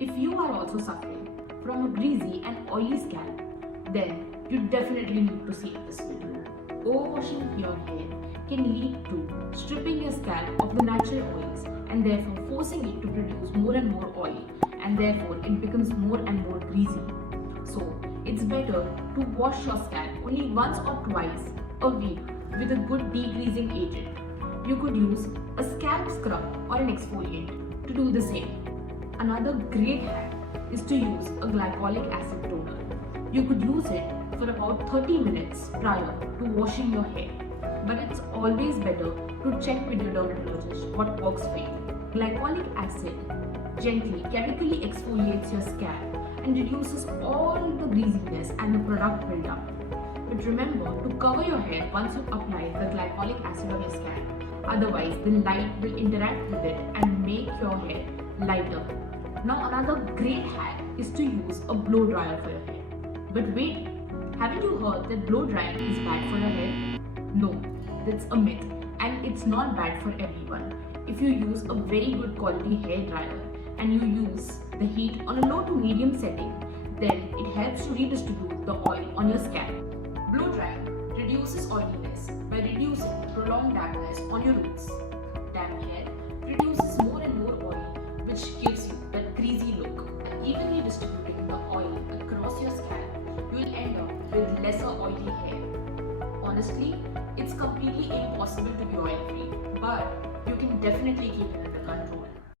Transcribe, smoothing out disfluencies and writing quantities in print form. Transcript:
If you are also suffering from a greasy and oily scalp, then you definitely need to see this video. Overwashing your hair can lead to stripping your scalp of the natural oils and therefore forcing it to produce more and more oil, and therefore it becomes more and more greasy. So it's better to wash your scalp only once or twice a week with a good degreasing agent. You could use a scalp scrub or an exfoliant to do the same. Another great hack is to use a glycolic acid toner. You could use it for about 30 minutes prior to washing your hair. But it's always better to check with your dermatologist what works for you. Glycolic acid gently chemically exfoliates your scalp and reduces all the greasiness and the product buildup. But remember to cover your hair once you apply the glycolic acid on your scalp. Otherwise, the light will interact with it and make your hair lighter. Now, another great hack is to use a blow dryer for your hair. But wait, haven't you heard that blow drying is bad for your hair? No, that's a myth, and it's not bad for everyone. If you use a very good quality hair dryer and you use the heat on a low to medium setting, then it helps to redistribute the oil on your scalp. Blow drying reduces oiliness by reducing prolonged dampness on your roots. Damp hair produces more and more oil, which gives you that greasy look. And evenly distributing the oil across your scalp, you will end up with lesser oily hair. Honestly, it's completely impossible to be oil free, but you can definitely keep it under control.